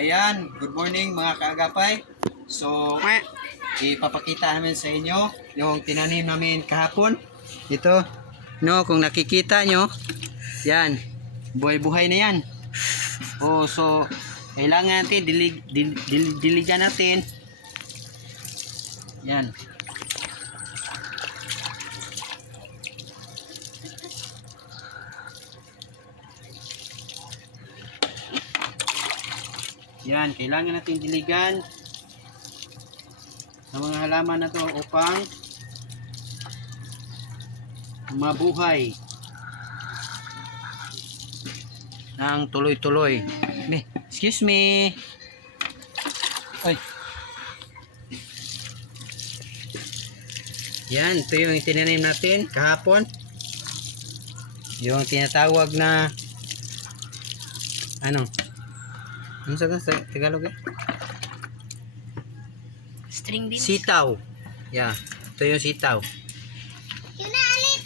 Ayan, good morning mga kaagapay. So, ipapakita namin sa inyo yung tinanim namin kahapon. Ito, no, kung nakikita nyo, yan, buhay-buhay na yan. Oh, so, kailangan natin, diligan natin. Yan. Yan, kailangan natin diligan sa mga halaman na to upang mabuhay ng tuloy-tuloy. Excuse me. Oy. Yan, ito yung itinanim natin kahapon. Yung tinatawag na ano sa Tagalog String beans. Sitaw. Yeah, ito yung sitaw. Yun na, alit.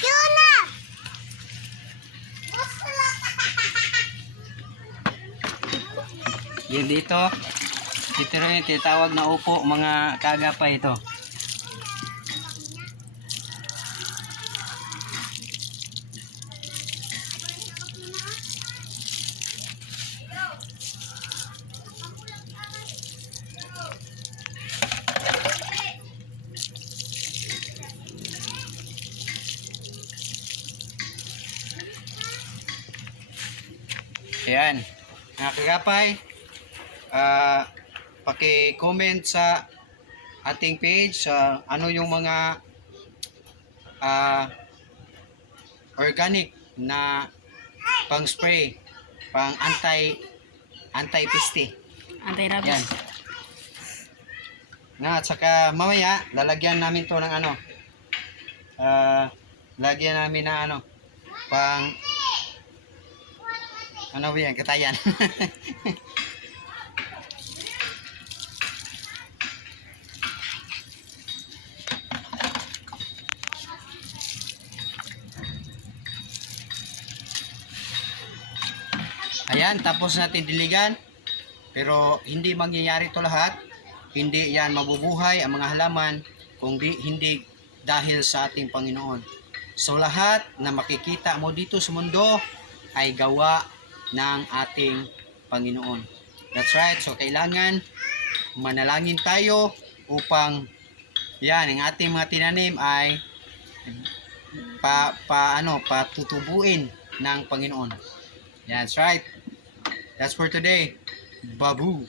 Yun na. Yan dito. Ito rin yung tinatawag na upo, mga kaagapay ito. Ayan, mga kagapay, paki-comment sa ating page ano yung mga organic na pang spray, pang anti-peste. Anti-rabies. Yan. At saka mamaya lalagyan namin to ng ano, lagyan namin na ano, pang ano ba yan? Katayan. Ayan, tapos natin diligan. Pero hindi mangyayari to lahat. Hindi yan mabubuhay ang mga halaman kung hindi dahil sa ating Panginoon. So lahat na makikita mo dito sa mundo ay gawa ng ating Panginoon. That's right. So kailangan manalangin tayo upang yan, ang ating mga tinanim ay patutubuin ng Panginoon. That's right. That's for today. Babu.